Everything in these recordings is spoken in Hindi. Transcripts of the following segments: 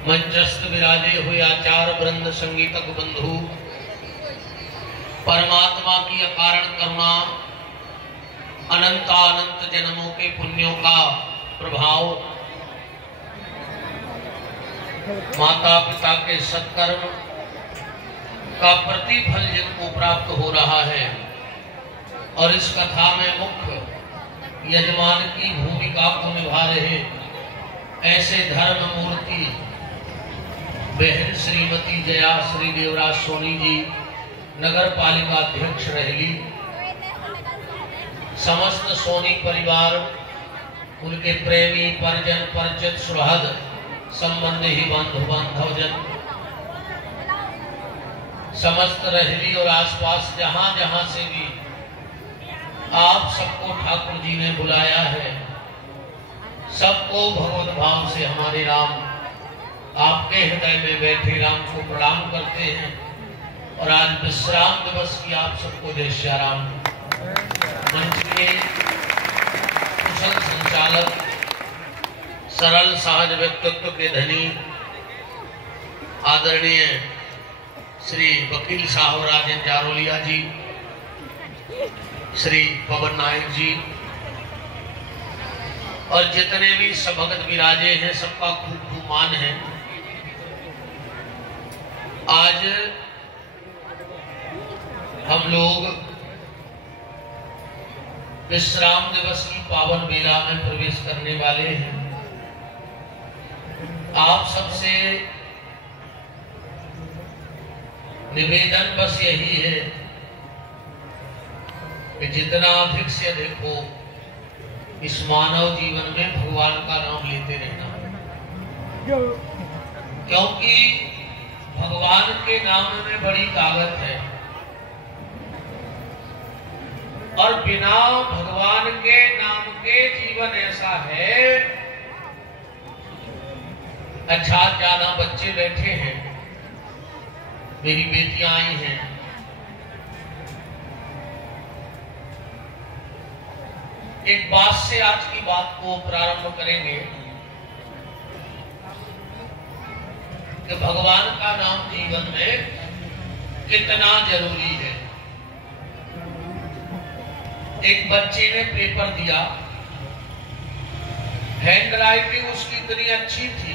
मंचस्थ विराजे हुए आचार्य वृंद संगीतक बंधु, परमात्मा की अकारण करुणा, अनंत जन्मों के पुण्यों का प्रभाव, माता पिता के सत्कर्म का प्रतिफल जिनको प्राप्त हो रहा है और इस कथा में मुख्य यजमान की भूमिका को निभा रहे ऐसे धर्म मूर्ति बहन श्रीमती जया श्री देवराज सोनी जी, नगर पालिका अध्यक्ष रहली, समस्त सोनी परिवार, उनके प्रेमी परिजन परिचित सुहृद संबंधी बंधु बांधवजन, समस्त रहली और आसपास जहां जहां से भी आप सबको ठाकुर जी ने बुलाया है, सबको भगवत भाव से हमारे राम आपके हृदय में बैठे राम को प्रणाम करते हैं। और आज विश्राम दिवस की आप सबको जय श्री राम। मंच के कुशल संचालक, सरल सहज व्यक्तित्व के धनी आदरणीय श्री वकील साहब राजन जारोलिया जी, श्री पवन नायक जी और जितने भी सभगत विराजे हैं, सबका खूब खूब मान है। आज हम लोग विश्राम दिवस की पावन बेला में प्रवेश करने वाले हैं। आप सबसे निवेदन बस यही है कि जितना अधिक से अधिक हो इस मानव जीवन में भगवान का नाम लेते रहना, क्योंकि भगवान के नाम में बड़ी ताकत है और बिना भगवान के नाम के जीवन ऐसा है। अच्छा, ज्यादा बच्चे बैठे हैं, मेरी बेटियां आई हैं, एक बात से आज की बात को प्रारंभ करेंगे कि भगवान का नाम जीवन में कितना जरूरी है। एक बच्चे ने पेपर दिया, हैंड राइटिंग उसकी इतनी अच्छी थी,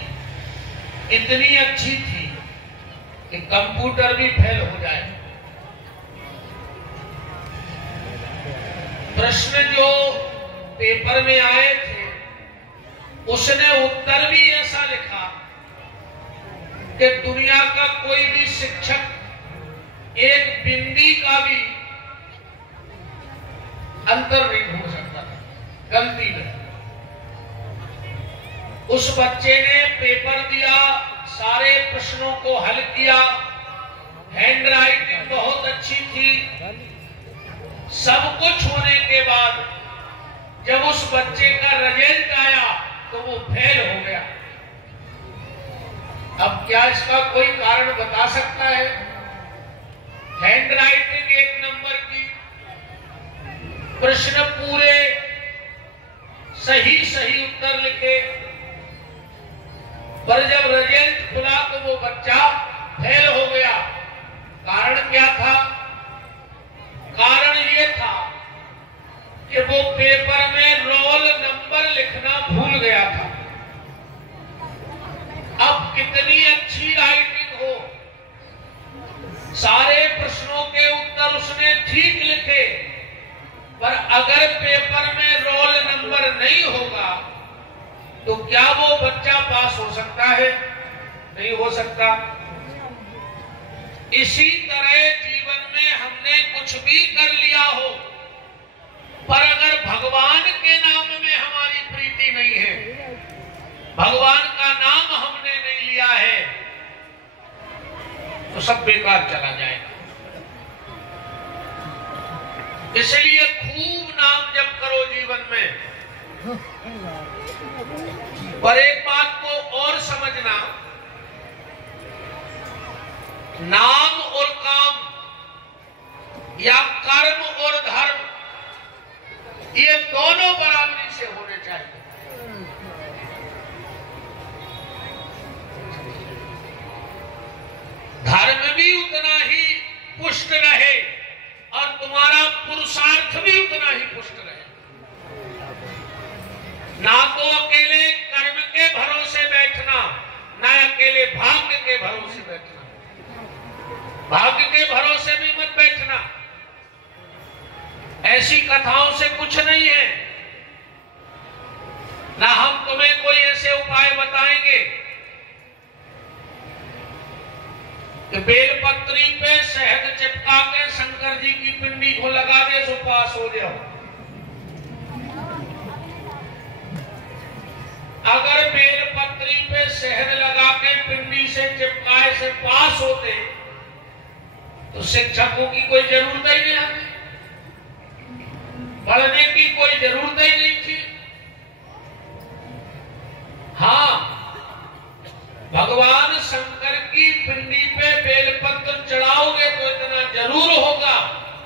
इतनी अच्छी थी कि कंप्यूटर भी फेल हो जाए। प्रश्न जो पेपर में आए थे उसने उत्तर भी ऐसा लिखा कि दुनिया का कोई भी शिक्षक एक बिंदी का भी अंतर नहीं ढूंढ सकता था गलती में। उस बच्चे ने पेपर दिया, सारे प्रश्नों को हल किया, हैंड राइटिंग बहुत अच्छी थी। सब कुछ होने के बाद जब उस बच्चे का रिजल्ट आया तो वो फेल हो गया। अब क्या इसका कोई कारण बता सकता है? हैंड राइटिंग एक नंबर की, प्रश्न पूरे सही सही उत्तर लिखे, पर जब रिजल्ट खुला तो वो बच्चा फेल हो गया। कारण क्या था? कारण ये था कि वो पेपर में रोल नंबर लिखना भूल गया था। अब कितनी अच्छी राइटिंग हो, सारे प्रश्नों के उत्तर उसने ठीक लिखे, पर अगर पेपर में रोल नंबर नहीं होगा तो क्या वो बच्चा पास हो सकता है? नहीं हो सकता। इसी तरह जीवन में हमने कुछ भी कर लिया हो, पर अगर भगवान के नाम में हमारी प्रीति नहीं है, भगवान का नाम हमने नहीं लिया है, तो सब बेकार चला जाएगा। इसलिए खूब नाम जप करो जीवन में। पर एक बात को और समझना, नाम और काम या कर्म और धर्म ये दोनों बराबरी से होने चाहिए। भी उतना ही पुष्ट रहे और तुम्हारा पुरुषार्थ भी उतना ही पुष्ट रहे। ना तो अकेले कर्म के भरोसे बैठना, ना अकेले भाग्य के भरोसे बैठना। भाग्य के भरोसे भी मत बैठना, ऐसी कथाओं से कुछ नहीं है। ना हम तुम्हें कोई ऐसे उपाय बताएंगे कि बेलपत्री पे शहद चिपका के शंकर जी की पिंडी को लगा दे तो पास हो जाओ। अगर बेलपत्री पे शहद लगा के पिंडी से चिपकाए से पास होते तो शिक्षकों की कोई जरूरत ही नहीं आती, पढ़ने की कोई जरूरत ही नहीं थी। हाँ, भगवान शंकर की पिंडी पे बेलपत्र चढ़ाओगे तो इतना जरूर होगा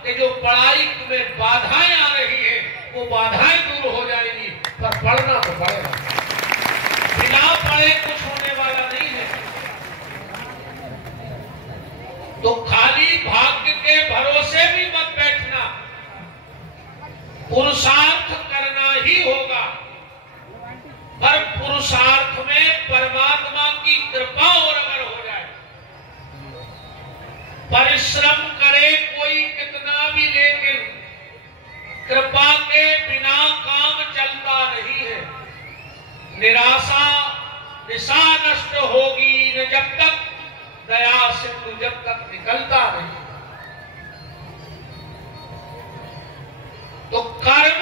कि जो पढ़ाई में बाधाएं आ रही है वो बाधाएं दूर हो जाएगी, पर पढ़ना तो पड़ेगा। बिना पढ़े कुछ होने वाला नहीं है। तो खाली भाग्य के भरोसे भी मत बैठना, पुरुषार्थ करना ही होगा। पर पुरुषार्थ में परमात्मा की कृपा और अगर हो जाए, परिश्रम करे कोई कितना भी, लेकिन कृपा के बिना काम चलता नहीं है। निराशा निशा नष्ट होगी न जब तक दया सिंधु जब तक निकलता नहीं। तो कर्म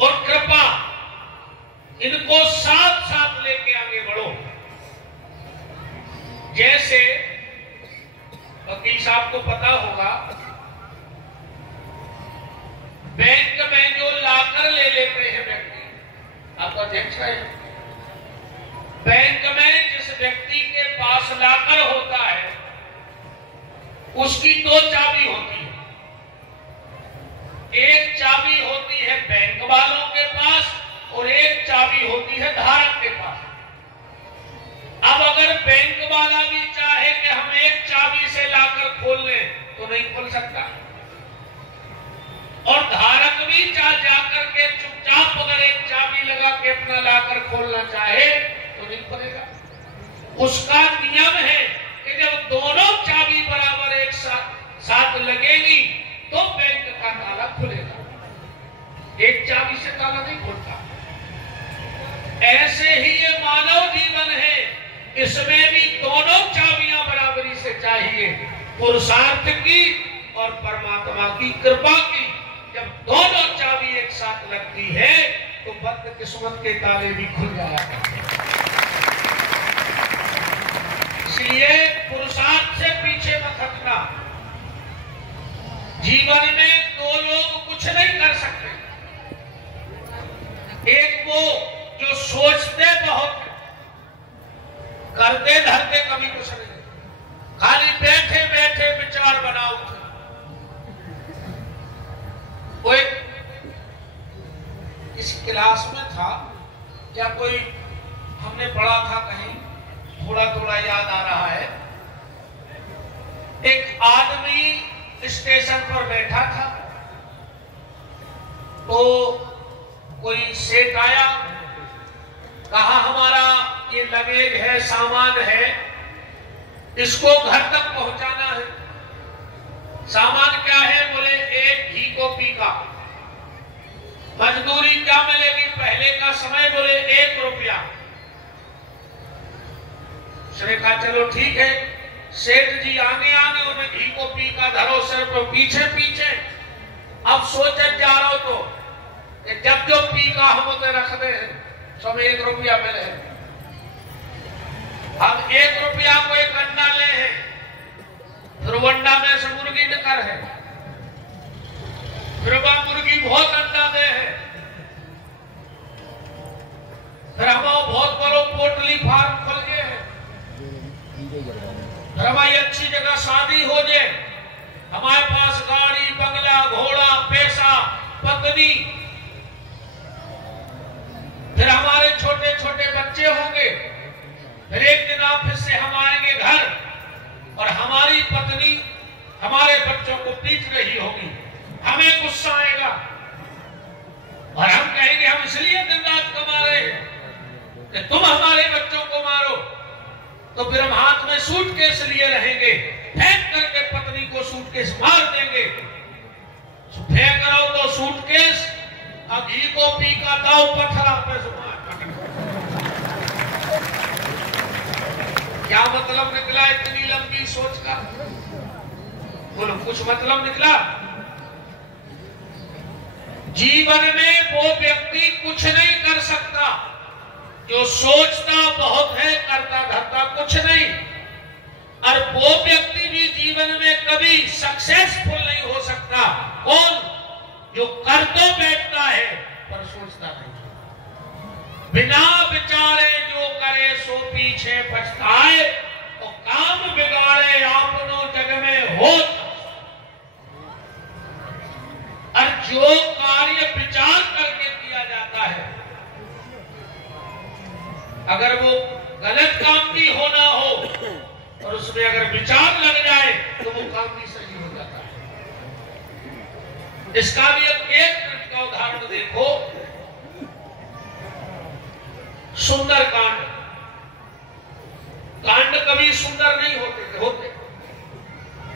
और कृपा इनको साथ साथ लेके आगे बढ़ो। जैसे वकील साहब को पता होगा, बैंक में जो लाकर ले लेते हैं व्यक्ति, आपको अध्यक्ष है, बैंक में जिस व्यक्ति के पास लाकर होता है उसकी दो चाबी होती है। एक चाबी होती है बैंक वालों के पास और एक चाबी होती है धारक के पास। अब अगर बैंक वाला भी चाहे कि हम एक चाबी से लाकर खोल लें तो नहीं खोल सकता, और धारक भी जाकर के चुपचाप अगर एक चाबी लगा के अपना लाकर खोलना चाहे तो नहीं खोलेगा। उसका नियम है कि जब दोनों चाबी बराबर एक साथ लगेगी तो बैंक का ताला खुलेगा, एक चाबी से ताला नहीं खुलता। ऐसे ही ये मानव जीवन है, इसमें भी दोनों चाबियां बराबरी से चाहिए, पुरुषार्थ की और परमात्मा की कृपा की। जब दोनों चाबी एक साथ लगती है तो बद किस्मत के ताले भी खुल जाया करते हैं। इसलिए पुरुषार्थ से पीछे मत हटना। जीवन में दो लोग कुछ नहीं कर सकते, एक वो जो सोचते बहुत, करते धरते कभी कुछ नहीं, खाली बैठे बैठे विचार बनाओ। कोई इस क्लास में था या कोई हमने पढ़ा था कहीं, थोड़ा थोड़ा याद आ रहा है। एक आदमी स्टेशन पर बैठा था तो कोई सेठ आया, कहा हमारा ये लगेज है, सामान है, इसको घर तक पहुंचाना है। सामान क्या है? बोले एक घी कॉपी का। मजदूरी क्या मिलेगी? पहले का समय बोले 1 रुपया। उसने कहा चलो ठीक है। सेठ जी आगे आगे उन्हें घी कॉपी का धरो सर पर पीछे पीछे। अब सोचे जा रहा हो तो जब जो पी का हम उसे रख दे तो 1 रुपया मिले। अब 1 रुपया को एक अंडा ले है, फिर अंडा में से मुर्गी निकल है, फिर वह मुर्गी बहुत अंडा दे है, फिर हम बहुत बड़ो पोटली फार्म खोल गए हैं, फिर हमारी अच्छी जगह शादी हो जाए, हमारे पास गाड़ी बंगला घोड़ा पैसा पत्नी, फिर हमारे छोटे छोटे बच्चे होंगे, फिर एक दिन ऑफिस से हम आएंगे घर और हमारी पत्नी हमारे बच्चों को पीट रही होगी, हमें गुस्सा आएगा और हम कहेंगे हम इसलिए दिन रात कमा रहे हैं कि तुम हमारे बच्चों को मारो, तो फिर हम हाथ में सूटकेस लिए रहेंगे, फेंक करके पत्नी को सूटकेस मार देंगे। फेंक रहो तो सूटकेस, घी को पी का दाव पत्थरा पे क्या मतलब निकला इतनी लंबी सोच का? बोलो कुछ मतलब निकला? जीवन में वो व्यक्ति कुछ नहीं कर सकता जो सोचता बहुत है, करता धरता कुछ नहीं। और वो व्यक्ति भी जीवन में कभी सक्सेसफुल नहीं हो सकता। कौन? जो कर तो बैठता है पर सोचता नहीं। बिना विचारे जो करे सो पीछे पछताए, और काम बिगाड़े आपनों जग में हो। और जो कार्य विचार करके किया जाता है, अगर वो गलत काम भी होना हो और उसमें अगर विचार लग जाए तो वो काम भी सही हो जाता है। इसका भी एक मिनट का उदाहरण देखो। सुंदर कांड। कांड कभी सुंदर नहीं होते।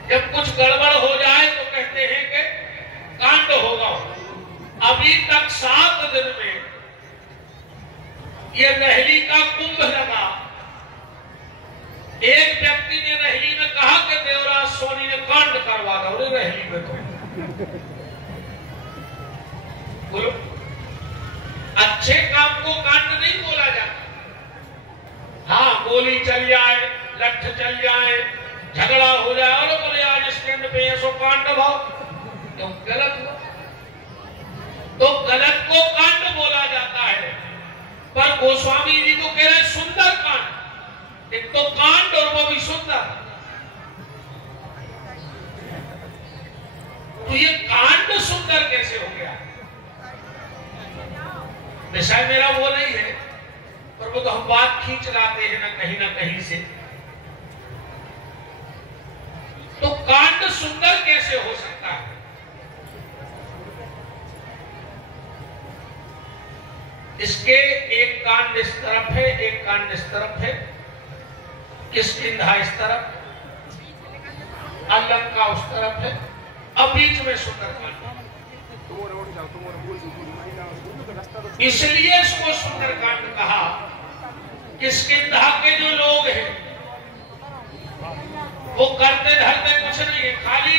जब कुछ गड़बड़ हो जाए तो कहते हैं कि कांड होगा। अभी तक 7 दिन में ये रहली का कुंभ लगा। एक व्यक्ति ने रहली में कहा कि देवराज सोनी ने कांड करवा दो। रहली में तो बोलो, अच्छे काम को कांड नहीं बोला जाता। हाँ, गोली चल जाए, लठ चल जाए, झगड़ा हो जाए और बोले आज स्टैंड पे ऐसो कांड भाव, तो गलत हुआ। तो गलत को कांड बोला जाता है। पर गोस्वामी जी तो कह रहे सुंदर कांड। एक तो कांड और वो भी सुंदर। तो ये कांड सुंदर कैसे हो गया? विषय मेरा वो नहीं है, पर वो तो हम बात खींच लाते हैं ना कहीं से। तो कांड सुंदर कैसे हो सकता है? इसके एक कांड इस तरफ है, एक कांड इस तरफ है। किष्किंधा इस तरफ, अलंका उस तरफ है, अब बीच में सुंदरकांड। इसलिए इसको सुंदरकांड कहा। किष्किंधा के जो लोग हैं वो करते धरते कुछ नहीं है, खाली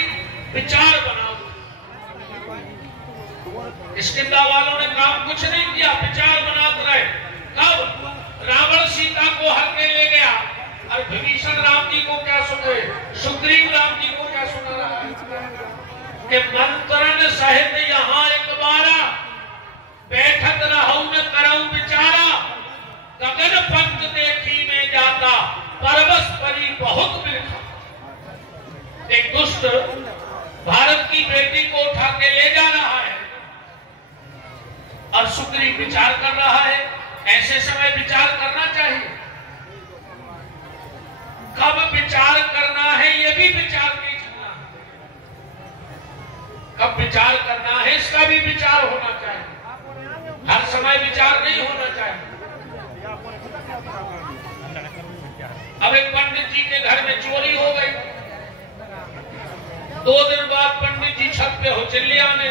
विचार बनाओ। किष्किंधा वालों ने काम कुछ नहीं किया, विचार बनाते रहे। कब रावण सीता को हर के ले गया और विभीषण राम जी को क्या सुने, सुग्रीव राम जी को क्या सुना रहा है कि मंत्रण सहित यहाँ एक बारा बैठक रहूं न करऊं विचारा, गगन पंथ देखी में जाता परवश परी बहुत बिरखा। एक दुष्ट भारत की बेटी को उठा के ले जा रहा है और सुग्रीव विचार कर रहा है। ऐसे समय विचार करना चाहिए। कब विचार करना है ये भी विचार नहीं करना। कब विचार करना है इसका भी विचार होना चाहिए। हर समय विचार नहीं होना चाहिए। अब एक पंडित जी के घर में चोरी हो गई। 2 दिन बाद पंडित जी छत पे हो चिल्लाने,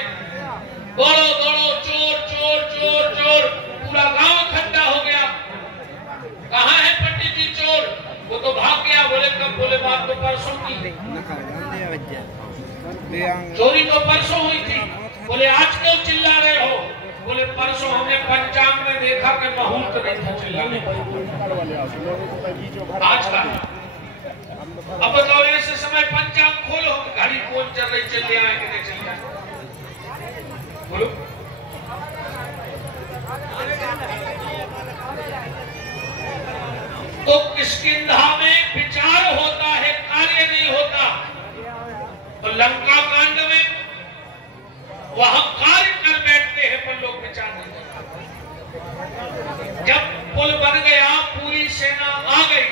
दौड़ो दौड़ो, चोर चोर चोर चोर। पूरा गांव इकट्ठा हो गया। कहाँ है पंडित जी चोर? वो तो भाग गया। बोले कब? बोले बात तो परसों की, चोरी तो परसों हुई थी। बोले आज क्यों चिल्ला रहे हो? बोले परसों हमने पंचांग में देखा कि मुहूर्त नहीं था चिल्लाने। आज का अब बताओ, ऐसे समय पंचांग खोलो, घड़ी कौन चल रही, चल रहा है कि नहीं चल रहा है? बोलो। तो किष्किंधा में विचार होता है, कार्य नहीं होता। तो लंका कांड में वहां कार्य कर बैठते हैं पर लोग विचार नहीं करते। जब पुल बन गया, पूरी सेना आ गई,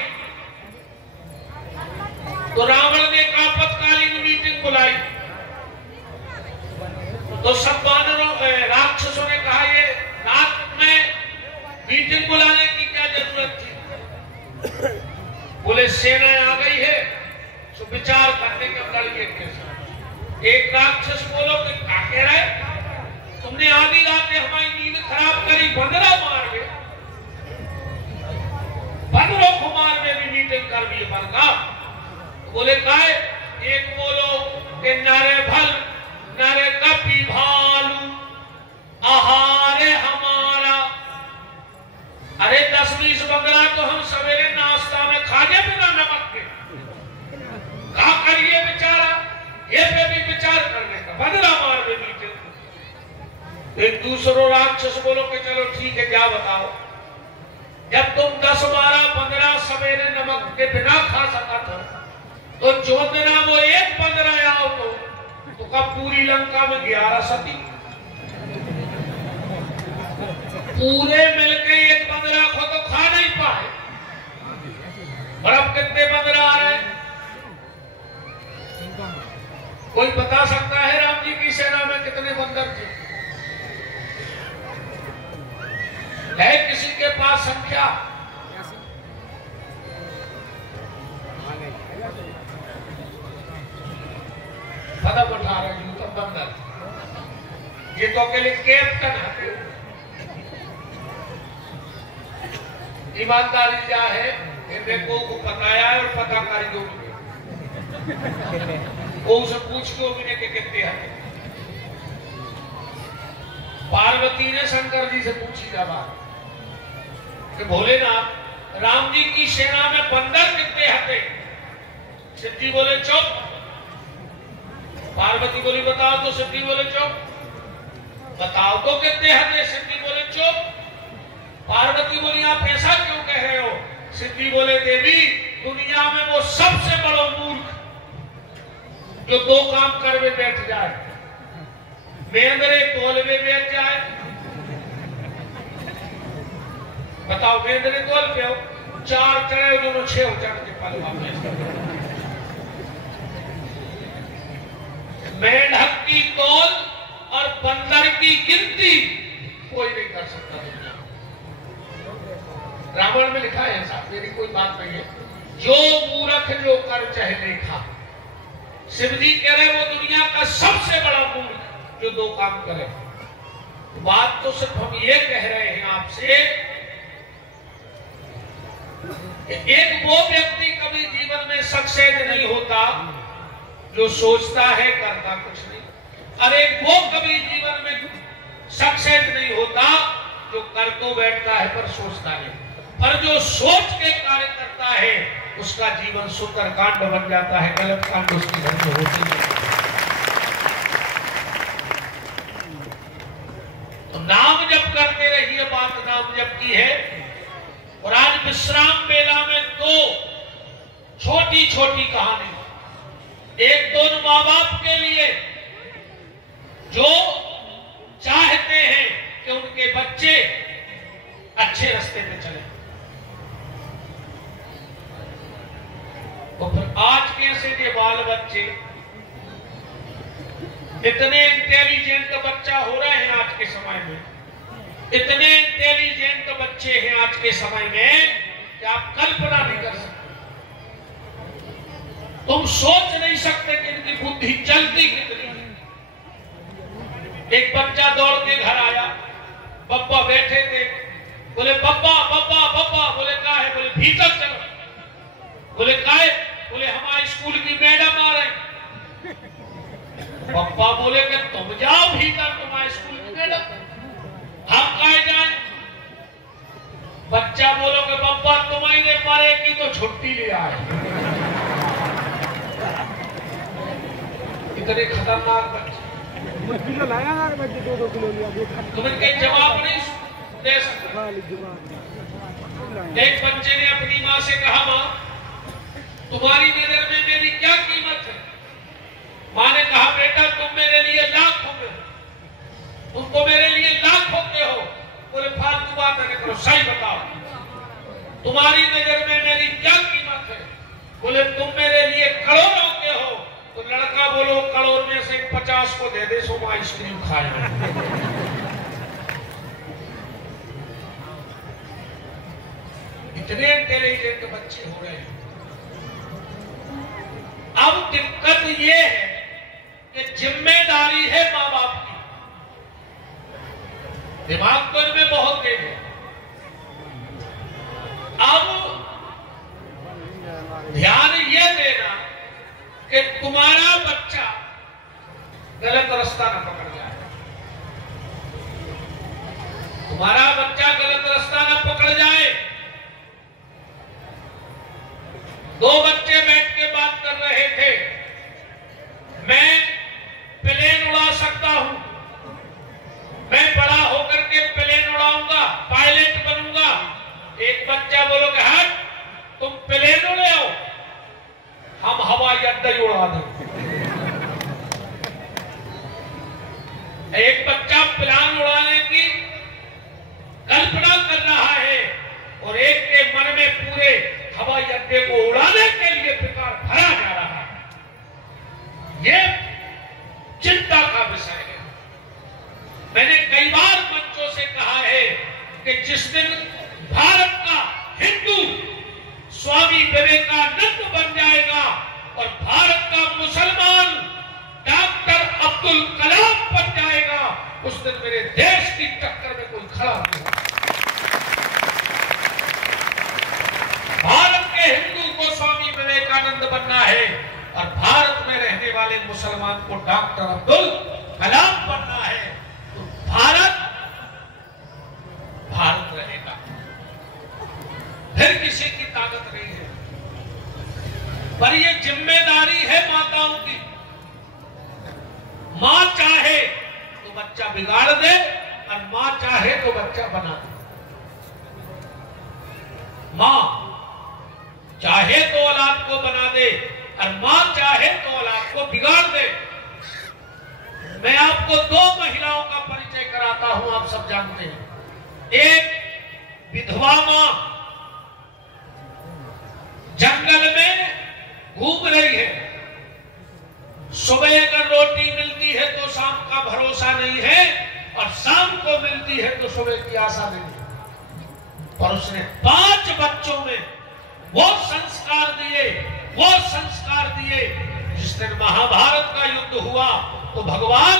तो रावण ने एक आपातकालीन मीटिंग बुलाई। तो सब वानरों राक्षसों ने कहा ये रात में मीटिंग बुलाने की क्या जरूरत थी? बोले सेना आ गई है तो विचार करने के लड़के के साथ। एक राक्षस बोलो कि क्या कह रहे, तुमने आधी रात में हमारी नींद खराब करी, बंदरा मार गए, बंदरों को मार में भी मीटिंग कर दी बन का। बोले काय, एक बोलो कि नारे भल नारे कपी भालू आहारे हमारा। अरे 10-20 बंदरा तो हम सवेरे नाश्ता में खाने बिना नमक के क्या करिए बेचारा, ये पे भी विचार करने का, बंदरा मार दे मीटिंग। एक दूसरो राक्षस बोलो कि चलो ठीक है, क्या बताओ, जब तुम 10-12 सवेरे नमक के बिना खा सका था, तो जो दिन वो एक बंदरा आओ तो कब पूरी लंका में 11 सती पूरे मिलके एक बंदरा को तो खा नहीं पाए, और अब कितने बंदरा आ रहे हैं? कोई बता सकता है राम जी की सेना में कितने बंदर थे? है किसी के पास संख्या? कदम उठा रहे हैं तो बंदर, ये तो अकेले कैप्टन है। ईमानदारी क्या है, देखो को बताया है और पता कारियों वो उसे पूछ के भी के कितने हैं। पार्वती ने शंकर जी से पूछी था बात कि भोलेनाथ, राम जी की सेना में बंदर कितने हते? शिव जी बोले चुप। पार्वती बोली बताओ, तो शिव जी बोले चुप। बताओ तो कितने हते? शिव जी बोले चुप। पार्वती बोली आप ऐसा क्यों कह रहे हो? शिव जी बोले देवी, दुनिया में वो सबसे बड़ा मूर्ख जो 2 काम करवे बैठ जाए, मेंदरे तोलवे बैठ जाए। बताओ, मेंदरे तोल पे हो, 4 चढ़े दोनों 6 हो चढ़ के पलवा में। मेंढक की तोल और बंदर की गिनती कोई नहीं कर सकता दुनिया। रावण में लिखा है ऐसा, मेरी कोई बात नहीं है। जो मूर्ख जो कर चाहे देखा, शिव जी कह रहे वो दुनिया का सबसे बड़ा मूर्ख जो 2 काम करे। बात तो सिर्फ हम ये कह रहे हैं आपसे, एक वो व्यक्ति कभी जीवन में सक्सेस नहीं होता जो सोचता है करता कुछ नहीं, अरे वो कभी जीवन में सक्सेस नहीं होता जो कर तो बैठता है पर सोचता नहीं, पर जो सोच के कार्य करता है उसका जीवन सुंदर कांड बन जाता है, गलत कांड उसके घर में होते नहीं। तो नाम जप करते रहिए, बात नाम जप की है। और आज विश्राम मेला में 2 छोटी छोटी कहानी, एक तो उन माँ बाप के लिए जो चाहते हैं कि उनके बच्चे अच्छे रास्ते पे चले, तो फिर आज कैसे के बाल बच्चे इतने इंटेलिजेंट बच्चा हो रहे हैं आज के समय में, इतने इंटेलिजेंट बच्चे हैं आज के समय में कि आप कल्पना नहीं कर सकते। तुम सोच नहीं सकते कि इनकी बुद्धि चलती कितनी है। एक बच्चा दौड़ के घर आया, बब्बा बैठे थे, बोले बब्बा बब्बा बब्बा, बोले क्या है? बोले भीतर चलो। बोले क्या है? बोले हमारे स्कूल की मैडम आ रहे। बब्बा बोले कि तुम जाओ भीतर, तुम्हारे स्कूल की मैडम, हम कहे जाए? बच्चा बोलो कि बब्बा तुम्हारे मरेगी तो छुट्टी ले आए। इतने खतरनाक बच्चे, तुम इनके जवाब नहीं दे सकते। एक बच्चे ने अपनी माँ से कहा, माँ तुम्हारी नजर में मेरी क्या कीमत है? माँ ने कहा बेटा तुम मेरे लिए लाख हो, तुम तो मेरे लिए लाख होते हो। बोले फालतू बात है करो, सही बताओ तुम्हारी नजर में मेरी क्या कीमत है? बोले तुम मेरे लिए करोड़ों के हो, तो लड़का बोलो करोड़ में से 50 को दे दे, सो मैं आइसक्रीम खाया। इतने इंटेलिजेंट बच्चे हो रहे हैं। अब दिक्कत ये है कि जिम्मेदारी है माँ बाप की। दिमाग तो इनमें बहुत तेज है। अब ध्यान ये देना कि तुम्हारा बच्चा गलत रास्ता न पकड़ जाए, तुम्हारा बच्चा गलत रास्ता न पकड़ जाए। दो बच्चे बैठ के बात कर रहे थे, मैं प्लेन उड़ा सकता हूं, मैं बड़ा होकर के प्लेन उड़ाऊंगा, पायलट बनूंगा। एक बच्चा बोलोगे हट, तुम प्लेन उड़े हो, हम हवाई अड्डा ही उड़ा दें। एक बच्चा प्लान उड़ाने की कल्पना कर रहा है और एक के मन में पूरे हवाई अड्डे को उड़ाने के लिए विकार भरा जा रहा है। यह चिंता का विषय है। मैंने कई बार मंचों से कहा है कि जिस दिन भारत का हिंदू स्वामी विवेकानंद बन जाएगा और भारत का मुसलमान डॉक्टर अब्दुल कलाम बन जाएगा, उस दिन मेरे देश की टक्कर में कोई खड़ा नहीं होगा। भारत के हिंदू को स्वामी विवेकानंद बनना है और भारत में रहने वाले मुसलमान को डॉक्टर अब्दुल कलाम बनना है, तो भारत भारत रहेगा, फिर किसी की ताकत नहीं है। पर यह जिम्मेदारी है माताओं की। मां चाहे तो बच्चा बिगाड़ दे और मां चाहे तो बच्चा बना दे। मां चाहे तो औलाद को बना दे और मां चाहे तो औलाद को बिगाड़ दे। मैं आपको दो महिलाओं का परिचय कराता हूं, आप सब जानते हैं। एक विधवा मां जंगल में घूम रही है, सुबह अगर रोटी मिलती है तो शाम का भरोसा नहीं है और शाम को मिलती है तो सुबह की आशा नहीं है। पर उसने 5 बच्चों में वो संस्कार दिए जिस दिन महाभारत का युद्ध हुआ तो भगवान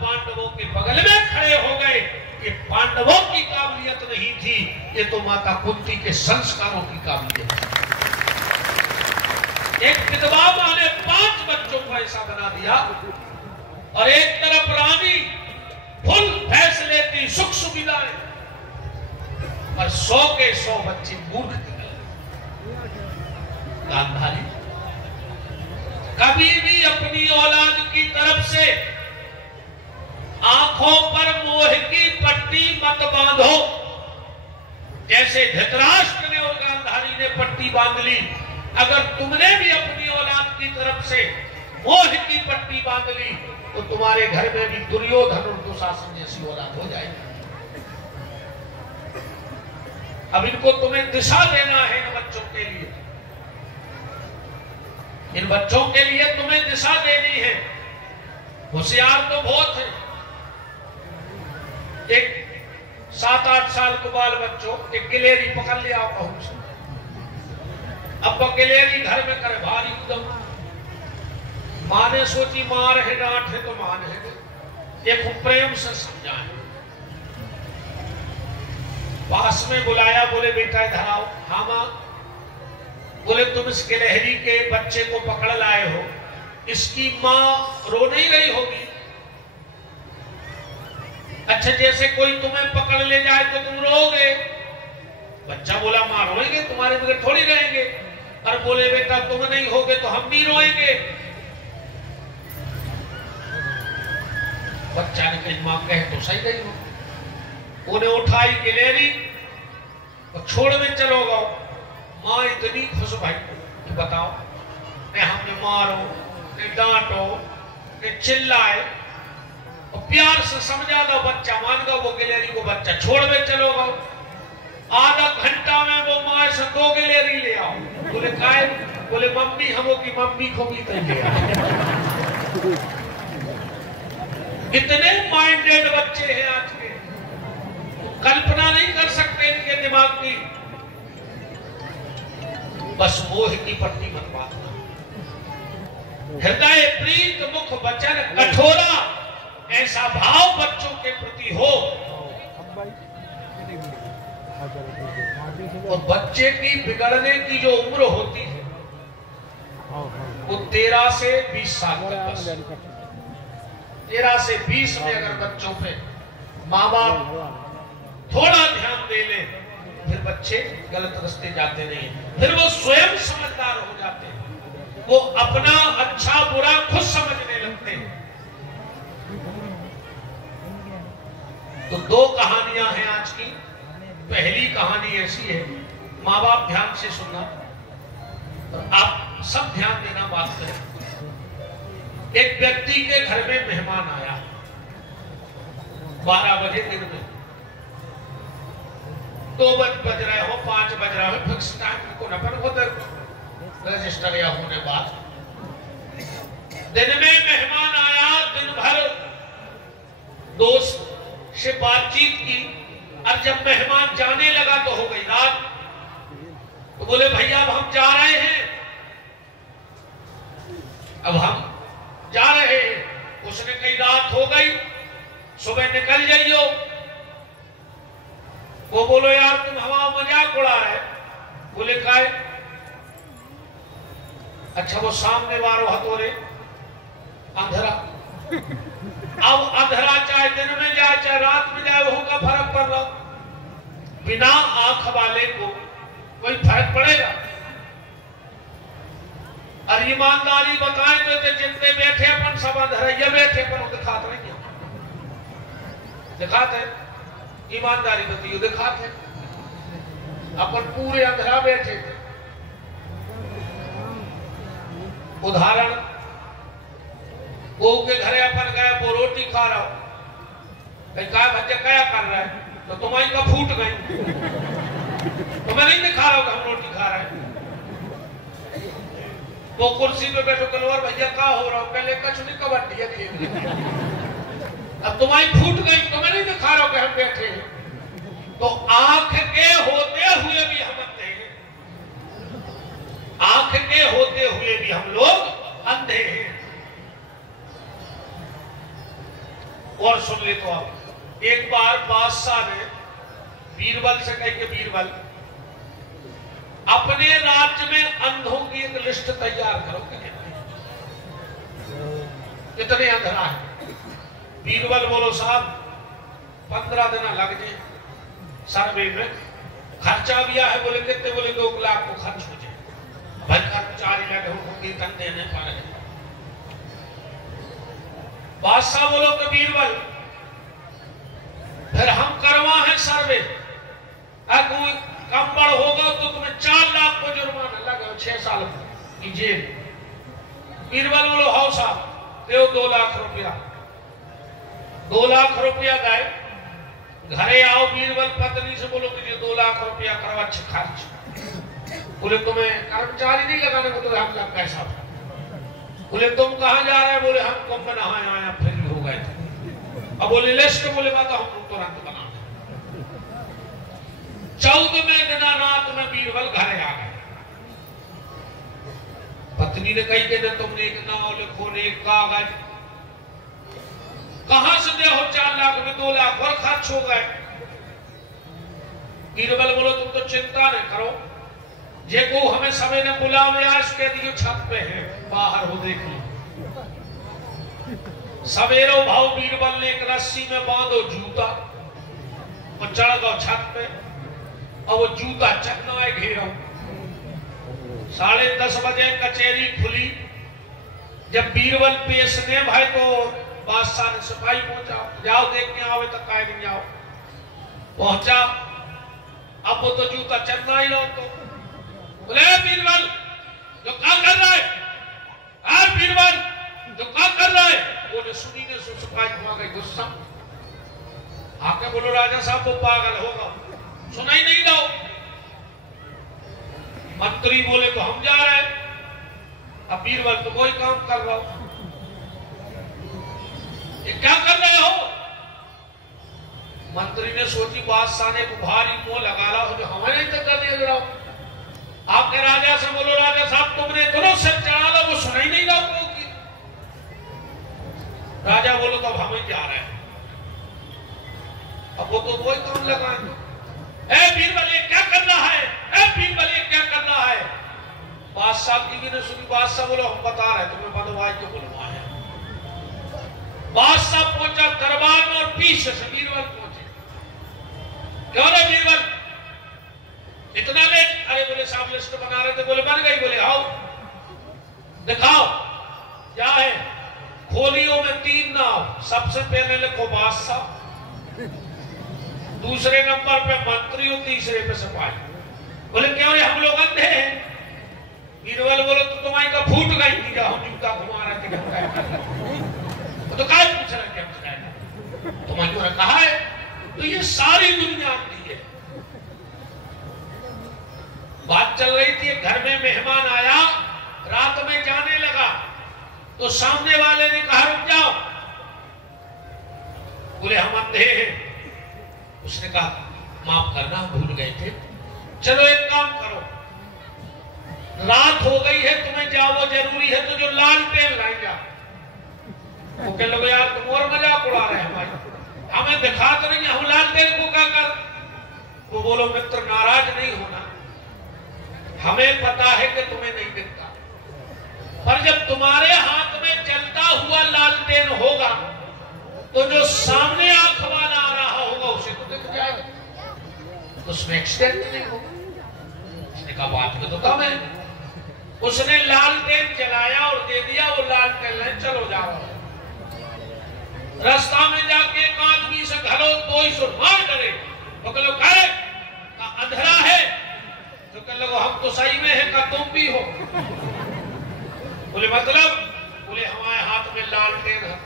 पांडवों के बगल में खड़े हो गए। ये पांडवों की काबिलियत नहीं थी, ये तो माता कुंती के संस्कारों की काबिलियत थी। एक विधवा मां ने 5 बच्चों को ऐसा बना दिया और एक तरफ रानी फुल फैसले थी, सुख सुविधाएं, और 100 के 100 बच्चे मूर्ख निकले। गांधारी कभी भी अपनी औलाद की तरफ से आंखों पर मोह की पट्टी मत बांधो। जैसे धृतराष्ट्र ने और गांधारी ने पट्टी बांध ली, अगर तुमने भी अपनी औलाद की तरफ से मोह की पट्टी बांध ली तो तुम्हारे घर में भी दुर्योधन और दुशासन जैसी औलाद हो जाएगी। अब इनको तुम्हें दिशा देना है इन बच्चों के लिए, इन बच्चों के लिए तुम्हें दिशा देनी है। होशियार तो बहुत है। एक 7-8 साल को बाल बच्चों एक गिलेरी पकड़ लिया कहूं से, अब गिलेरी घर में करे भारी एकदम। मां ने सोची मार है डांट है तो मान है, एक प्रेम से समझाए, पास में बुलाया, बोले बेटा इधर आओ। हाँ मां। बोले तुम इस गिलहरी के बच्चे को पकड़ लाए हो, इसकी मां रो नहीं रही होगी। अच्छा जैसे कोई तुम्हें पकड़ ले जाए तो तुम रोगे। बच्चा बोला मां रोएंगे, तुम्हारे बगैर थोड़ी रहेंगे। और बोले बेटा तुम नहीं होगे तो हम भी रोएंगे। बच्चा ने कही मां कहे तो सही नहीं हो। उन्हें उठाई गिलहरी और छोड़ में चलो गो। मां इतनी खुश भाई कि बताओ, ने हमें मारो, ने डांटो, ने चिल्लाए और प्यार से समझा दो, बच्चा मान गो। वो गिलहरी को बच्चा छोड़ में चलो गो। आधा घंटा में वो मां से 2 गिलहरी ले आओ। बोले काय बोले मम्मी हम की मम्मी को भी तय लिया। कितने माइंडेड बच्चे हैं आज के, कल्पना नहीं कर सकते इनके दिमाग की। बस मोह की पट्टी मत बांधना। हृदय प्रीत मुख वचन कठोरा, ऐसा भाव बच्चों के प्रति हो। और बच्चे की बिगड़ने की जो उम्र होती है वो 13 से 20 साल तक। बस 13 से 20 में अगर बच्चों पे माँ बाप थोड़ा ध्यान दे ले, फिर बच्चे गलत रास्ते जाते नहीं, फिर वो स्वयं समझदार हो जाते हैं, वो अपना अच्छा बुरा खुद समझने लगते हैं। तो 2 कहानियां हैं आज की। पहली कहानी ऐसी है, माँ बाप ध्यान से सुनना और आप सब ध्यान देना, बात करें। एक व्यक्ति के घर में मेहमान आया 12 बजे दिन में, 2 बज रहे हो, 5 बज रहे हो, फिक्स टाइम को नपन होते रजिस्टर या होने बाद दिन में मेहमान आया, दिन भर दोस्त से बातचीत की, और जब मेहमान जाने लगा तो हो गई रात। तो बोले भैया अब हम जा रहे हैं, अब हम जा रहे हैं। उसने कही रात हो गई, सुबह निकल जाइयो। वो बोलो यार तुम हवा मजाक उड़ा रहे। बोले काय? अच्छा वो सामने वारो हथोरे अंधेरा, अब अंधेरा चाहे दिन में जाए चाहे रात में जाए, वो का फर्क पड़ रहा। बिना आंख वाले को कोई फर्क पड़ेगा? और ईमानदारी बताए तो जितने बैठे अपन सब अंधेरा बैठे, अपन दिखाते नहीं, दिखाते ईमानदारी बताइए, दिखाते अपन पूरे अंधेरा बैठे थे। उदाहरण, वो के घरे अपन गए, वो रोटी खा रहा हो, क्या बच्चा क्या कर रहा है, तो तुम्हारी का फूट गई, तो मैं नहीं दिखा रहा हूं कि हम रोटी खा रहे हैं। वो कुर्सी पे बैठो कलवर भैया क्या हो रहा हो, पहले कछ नहीं कबड्डी खेल, अब तुम्हारी फूट गई तो मैं नहीं दिखा रहा हूं कि हम बैठे हैं। तो आंख के होते हुए भी हम अंधे हैं, आंख के होते हुए भी हम लोग अंधे हैं। और सुन ले तो आप, एक बार बादशाह ने बीरबल से कह के, बीरबल अपने राज्य में अंधों की एक लिस्ट तैयार करो, कितने अंधरा है। बीरबल बोलो साहब 15 दिन लग जाए सर्वे में, खर्चा भी है। बोले कितने? बोले 2 लाख को खर्च हो जाए। भाई कर्मचारी लगे होंगे तन देने पर। बादशाह बोलो कि बीरबल फिर हम करवा है सर्वे, कोई कम बड़ होगा तो तुम्हें 4 लाख को जुर्माना लगा, 6 साल की जेल। बीरबल बोलो हाउ साहब दो 2 लाख रुपया। 2 लाख रुपया गए, घरे आओ, बीरबल पत्नी से बोलो कि 2 लाख रुपया करो अच्छे खर्च। बोले तुम्हें कर्मचारी नहीं लगाने को, तो हम लग कैसा। बोले तुम कहां जा रहे हैं? बोले हम कुंभ नहाए आया, फिर भी हो गए थे। अब बोले लिस्ट, बोले बात हम तुरंत बना। 14वें दिन रात में बीरबल घरे आ गए। पत्नी ने कही कि तुमने एक नाम लिखो ने एक कागज, कहां से दे हो 4 लाख में 2 लाख और खर्च हो गए। बीरबल बोलो तुम तो चिंता न करो, जे को हमें समय ने बुला में आज कह दियो छत पे है, बाहर हो देखो। सवेरो भाव बीरबल ने एक रस्सी में बांधो जूता और चढ़ गो छत पे, और वो जूता चकनाए घेरा। 10:30 बजे कचहरी खुली। जब बीरबल पेश ने भाई तो बादशाह ने सिपाही पहुंचा, जाओ देख के आओ तक आए नहीं जाओ। पहुंचा, अब वो तो जूता चलना ही रहो। तो बोले बीरबल जो क्या कर रहा है? बीरबल जो क्या कर रहा है? बोले सुनी ने सिपाही को आ गई गुस्सा, आके बोलो राजा साहब वो पागल होगा, सुना ही नहीं रहो। मंत्री बोले तो हम जा रहे हैं। अब बीरबल तो कोई काम कर रहा हो, ये क्या कर रहे हो? मंत्री ने सोची बादशाह ने भारी मुंह लगा ला, जो हमारे नहीं कर दिया जरा। आपके राजा से बोलो, राजा साहब तुमने दोनों सिर चढ़ा ला, वो सुनाई नहीं रहा की। राजा बोलो तो अब हम ही जा रहे हैं, अब वो तो कोई काम लगाएंगे। ए बीरबल ये क्या कर रहा है? ए बीरबल ये क्या कर रहा है? बादशाह की ने सुनी। बादशाह बोलो हम बता रहे तुम्हें, बनवाए क्यों बुलवाए। बादशाह पहुंचा दरबार में और पीछे से बीरबल पहुंचे। क्यों रे बीरबल इतना लेट? अरे बोले साहब लिस्ट बना रहे थे। बोले बन गई। बोले आओ दिखाओ क्या है। खोलियों में 3 नाव, सबसे पहले लिखो बादशाह, दूसरे नंबर पे मंत्री और तीसरे पे सिपाही। बोले क्यों रे हम लोग अंधे हैं? बीरबल बोलो तो तुम्हारी का फूट गई थी, हम जूता घुमा रहे थे। तो क्या पूछ रहे थे? तुम्हारी क्यों कहा है? तो ये सारी दुनिया आती है। बात चल रही थी, घर में मेहमान आया, रात में जाने लगा तो सामने वाले ने कहा रुक जाओ। बोले हम अंधे हैं। उसने कहा माफ करना भूल गए थे, चलो एक काम करो, रात हो गई है, तुम्हें जाओ जरूरी है तो जो लालटेन लाएगा। वो कहने लगे यार तुम और मजाक उड़ा रहे हैं हमारी, हमें दिखा तो नहीं, हम लालटेन को क्या कर। वो बोलो मित्र नाराज नहीं होना, हमें पता है कि तुम्हें नहीं दिखता, पर जब तुम्हारे हाथ में जलता हुआ लालटेन होगा तो जो सामने आंख वाला आ रहा होगा उसे तो दिख जाएगा, उसमें एक्सीडेंट नहीं होगा। उसने कहा बात में तो कम है। उसने लालटेन जलाया और दे दिया, वो लालटेन ले चलो जाओ। रास्ता में जाके एक आदमी से घरो तो ही सुर मार करे तो कह लो अंधेरा है, तो कह लो हम तो सही में है, का तुम भी हो। बोले मतलब? बोले हमारे हाथ में लालटेन है,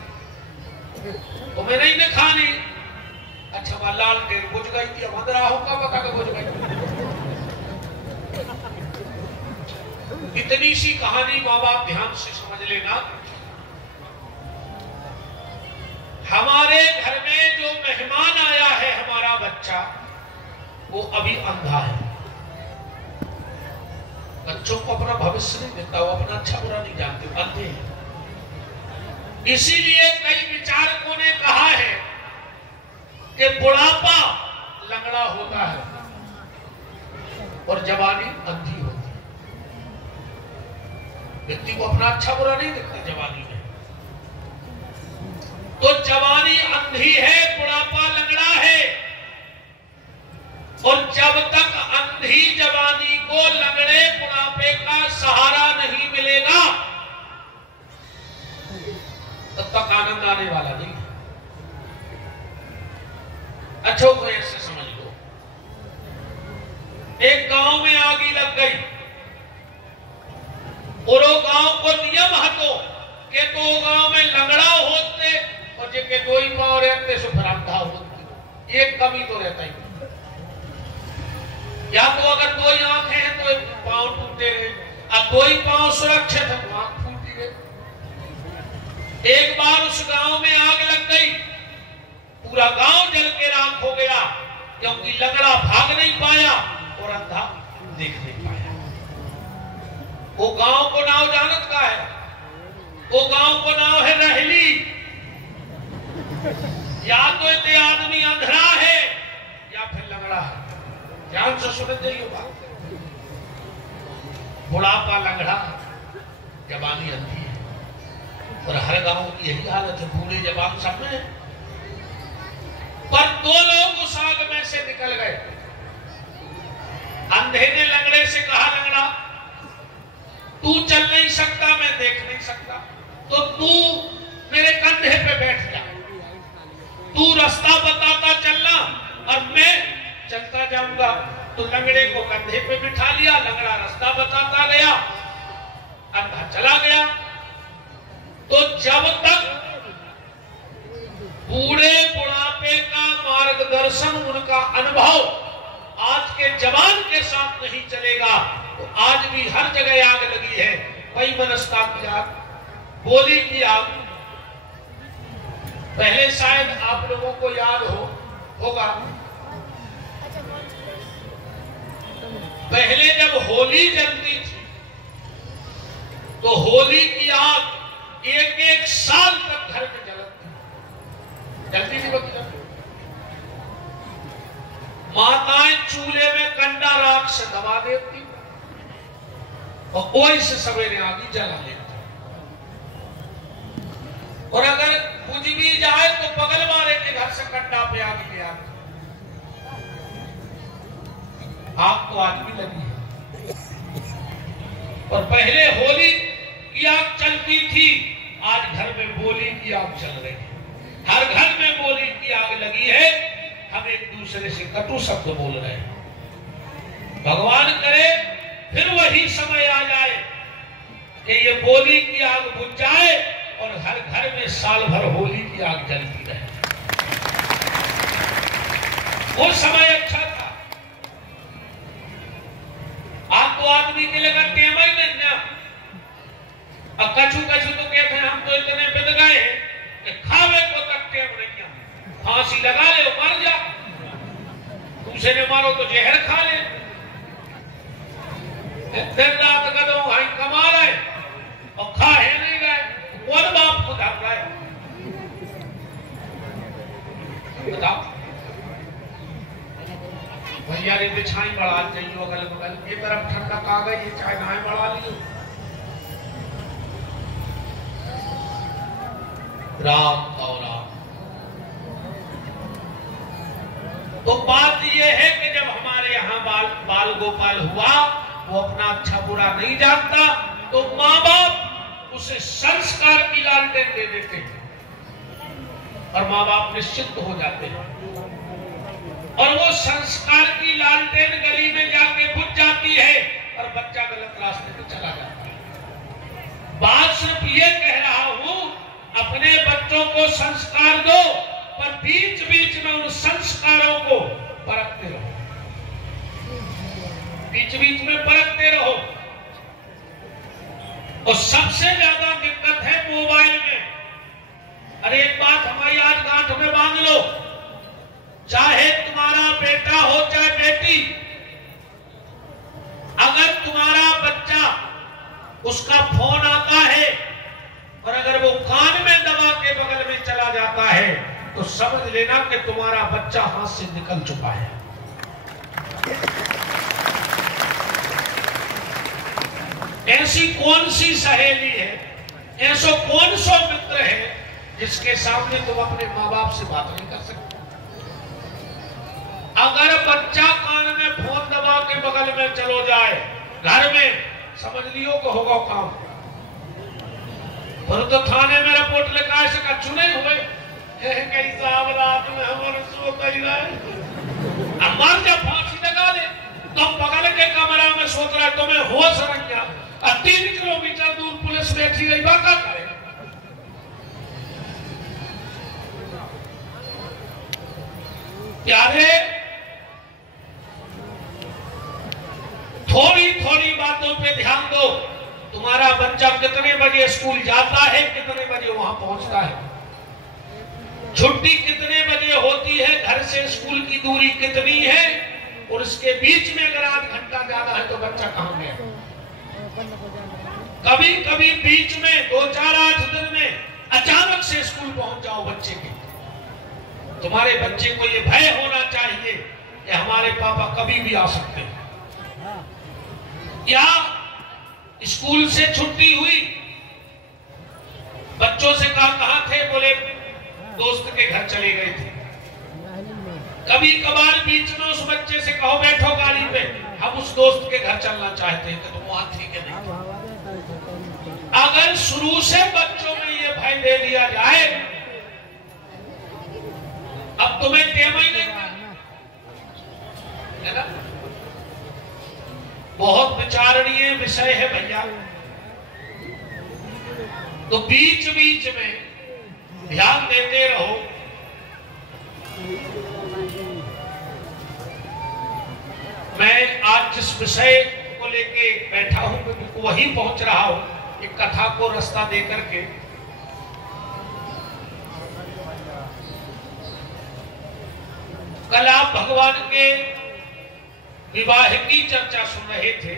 तुम्हें नहीं दिखानी। अच्छा वहां लालटेन बुझ गई थी, अब अंधेरा होगा बता के बुझ गई। इतनी सी कहानी माँ बाप ध्यान से समझ लेना। हमारे घर में जो मेहमान आया है हमारा बच्चा, वो अभी अंधा है। बच्चों को अपना भविष्य नहीं दिखता, वो अपना अच्छा बुरा नहीं जानते, अंधे हैं। इसीलिए कई विचारकों ने कहा है कि बुढ़ापा लंगड़ा होता है और जवानी अंधी होती है। व्यक्ति को अपना अच्छा बुरा नहीं दिखता जवानी में, तो जवानी अंधी है, बुढ़ापा लंगड़ा है। और जब तक अंधी जवानी को लंगड़े बुढ़ापे का सहारा नहीं मिलेगा तब तक आनंद आने वाला नहीं। अच्छों को ऐसे समझ लो, एक गांव में आग लग गई और वो गांव को नियम हतो कि तो गांव में लंगड़ा होते और जिनके दो ही पांव रहते सो फिर अंधा होते। एक कमी तो रहता ही, या तो अगर दो ही आंखें हैं तो पांव टूटते रहे, और दो ही पांव सुरक्षित है तो आंख फूटी गई। एक बार उस गांव में आग लग गई, पूरा गांव जल के राख हो गया, क्योंकि लंगड़ा भाग नहीं पाया और अंधा देख नहीं पाया। वो गांव को नाव जानत का है, वो गांव को नाव है रहली। या तो ये आदमी अंधरा है या फिर लंगड़ा है। ध्यान से सुन जाइए बात। बुढ़ापा लंगड़ा, जवानी अंधी है, और हर गांव की यही हालत है, बूढ़े जवान सब में। पर दो लोग उस आग में से निकल गए। अंधे ने लंगड़े से कहा लंगड़ा तू चल नहीं सकता, मैं देख नहीं सकता, तो तू मेरे कंधे पे बैठ जा, तू रास्ता बताता चलना और मैं चलता जाऊंगा। तो लंगड़े को कंधे पे बिठा लिया, लंगड़ा रास्ता बताता गया, अंधा चला गया। तो जब तक बूढ़े बुढ़ापे का मार्गदर्शन, उनका अनुभव आज के जवान के साथ नहीं चलेगा, तो आज भी हर जगह आग लगी है, वही मनस्ता की आग, बोली की आग। पहले शायद आप लोगों को याद होगा, पहले जब होली जलती थी तो होली की आग एक एक साल तक घर में जलती थी। माताएं चूल्हे में कंडा राख से दबा देती और कोई से सवेरे आगे जला लेती। और अगर बुझ भी जाए तो बगल वाले के घर से कंडा पे आग ले आती। आग तो आज भी लगी है। और पहले होली की आग चलती थी, आज घर में बोली की आग चल रही है। हर घर में बोली की आग लगी है। हम एक दूसरे से कटु शब्द बोल रहे हैं। भगवान करे फिर वही समय आ जाए कि ये बोली की आग बुझ जाए और हर घर में साल भर होली की आग जलती रहे। वो समय अच्छा था। आज तो आदमी के लिए टेमा ही नहीं ना। अब कछु कछु तो कहते हैं हम तो इतने बिद गए हैं कि खावे को तक टेम नहीं। फांसी लगा ले मर जा, दूसरे मारो तो जहर खा ले। दिन रात कदों भाई कमा रहे और खा है नहीं रहे। कौन बाप को धर रहा है बताओ। भैया रे बिछाई बढ़ा चाहिए अगल बगल, ये तरफ ठंडा आ गई, ये चाय नहाए बढ़ा लियो। राम और राम। तो बात यह है कि जब हमारे यहाँ बाल गोपाल हुआ, वो अपना अच्छा बुरा नहीं जानता, तो माँ बाप उसे संस्कार की लालटेन दे देते हैं और माँ बाप निश्चिंत हो जाते हैं। और वो संस्कार की लालटेन गली में जाके बुझ जाती है और बच्चा गलत रास्ते पे चला जाता है। बात सिर्फ ये कह रहा हूं, अपने बच्चों को संस्कार दो, पर बीच बीच में उन संस्कारों को परखते रहो। बीच बीच में परखते रहो। और सबसे ज्यादा दिक्कत है मोबाइल में। अरे एक बात हमारी आज गांठ में बांध लो, चाहे तुम्हारा बेटा हो चाहे बेटी, अगर तुम्हारा बच्चा उसका फोन आता है और अगर वो कान में दबा के बगल में चला जाता है तो समझ लेना कि तुम्हारा बच्चा हाथ से निकल चुका है। ऐसी कौन सी सहेली है, ऐसा कौन सा मित्र है जिसके सामने तुम अपने माँ बाप से बात नहीं कर सकते। अगर बच्चा कान में फोन दबा के बगल में चलो जाए घर में, समझ लियो कि होगा काम। पर तो थाने में रिपोर्ट लिखा है, कच्चू नहीं हुए कई साहब रात में हमारे सोता ही रहे। अब मर जब फांसी लगा ले तो बगल के कमरा में सोच रहा है, तुम्हें होश रख गया। 3 किलोमीटर दूर पुलिस बैठी रही, बाका करे। प्यारे, थोड़ी थोड़ी बातों पे ध्यान दो। तुम्हारा बच्चा कितने बजे स्कूल जाता है, कितने बजे वहां पहुंचता है, छुट्टी कितने बजे होती है, घर से स्कूल की दूरी कितनी है, और इसके बीच में अगर आध घंटा ज्यादा है तो बच्चा कहां गया। कभी कभी बीच में 2-4-8 दिन में अचानक से स्कूल पहुंच जाओ बच्चे के, तुम्हारे बच्चे को ये भय होना चाहिए कि हमारे पापा कभी भी आ सकते हैं। या स्कूल से छुट्टी हुई, बच्चों से कहां थे, बोले दोस्त के घर चले गए थे। कभी कभार बीच में उस बच्चे से कहो बैठो गाड़ी पे, हम उस दोस्त के घर चलना चाहते हैं, तो तुम वहां ठीक है नहीं। अगर शुरू से बच्चों में ये भय दे दिया जाए, अब तुम्हें टेम ही नहीं है ना। बहुत विचारणीय विषय है भैया। तो बीच बीच में ध्यान देते रहो। मैं आज जिस विषय को लेके बैठा हूं, वही पहुंच रहा हूं। एक कथा को रास्ता दे करके कल आप भगवान के विवाह की चर्चा सुन रहे थे।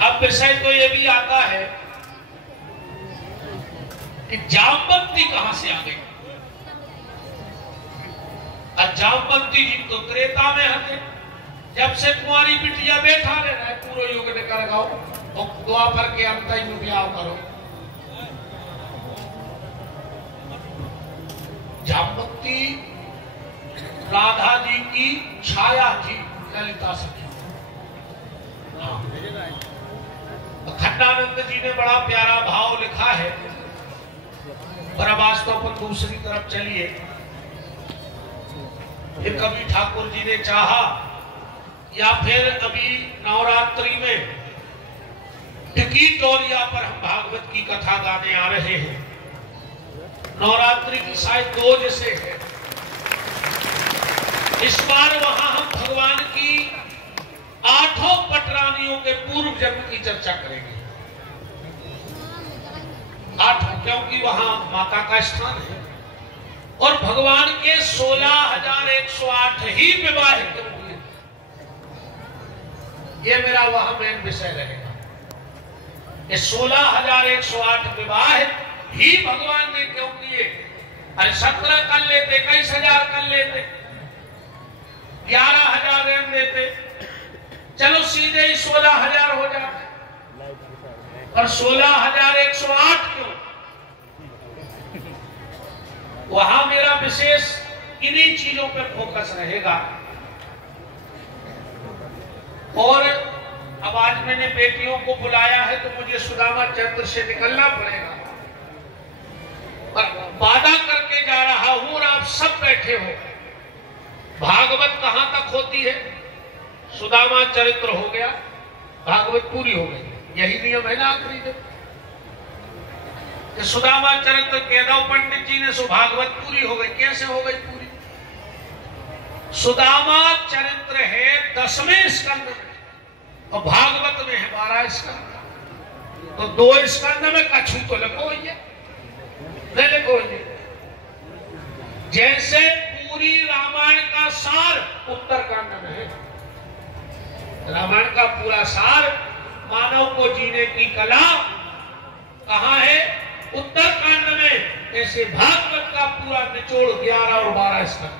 अब विषय तो ये भी आता है कि जामवंती कहां से आ गई। और जामवंती जी तो त्रेता में हथे, जब से कुंवारी बिटिया बैठा रहना है पूरा युग ने कर गाओ और द्वापर के अंत में ब्याह करो। जामवंती राधा जी की छाया थी, ललिता सखी। खंडानंद जी ने बड़ा प्यारा भाव लिखा है। पर वास्तव पर दूसरी तरफ चलिए, फिर कभी ठाकुर जी ने चाहा या फिर अभी नवरात्रि में टिकी टोरिया पर हम भागवत की कथा गाने आ रहे हैं। नवरात्रि की शायद 2 जैसे है। इस बार वहां हम भगवान की 8 पटरानियों के पूर्व जन्म की चर्चा करेंगे। 8, क्योंकि वहां माता का स्थान है और भगवान के 16,108 ही विवाहित हुए। ये मेरा वहां मेन विषय रहेगा। ये 16,108 विवाहित ही भगवान ने क्यों किए? अरे 17 कर लेते, 21,000 कर लेते, 11,000 रहने देते, चलो सीधे ही 16,000 हो जाते। और 16,108 क्यों? वहां मेरा विशेष इन्हीं चीजों पर फोकस रहेगा। और अब आज मैंने बेटियों को बुलाया है तो मुझे सुदामा चरित्र से निकलना पड़ेगा, पर वादा करके जा रहा हूं और आप सब बैठे हो। भागवत कहां तक होती है? सुदामा चरित्र हो गया, भागवत पूरी हो गई। यही नियम है ना आखिरी दिन कि सुदामा चरित्र कह दो पंडित जी ने, सो भागवत पूरी हो गई। कैसे हो गई पूरी? सुदामा चरित्र है 10वें स्कंद में और भागवत में है 12 स्कंद। तो 2 स्कंद में कछु तो लिखो ही नहीं लिखो ही। जैसे पूरी रामायण का सार उत्तरकांड में है। रामायण का पूरा सार मानव को जीने की कला कहां है? उत्तरकांड में। ऐसे भागवत का पूरा निचोड़ 11 और 12 स्कंद।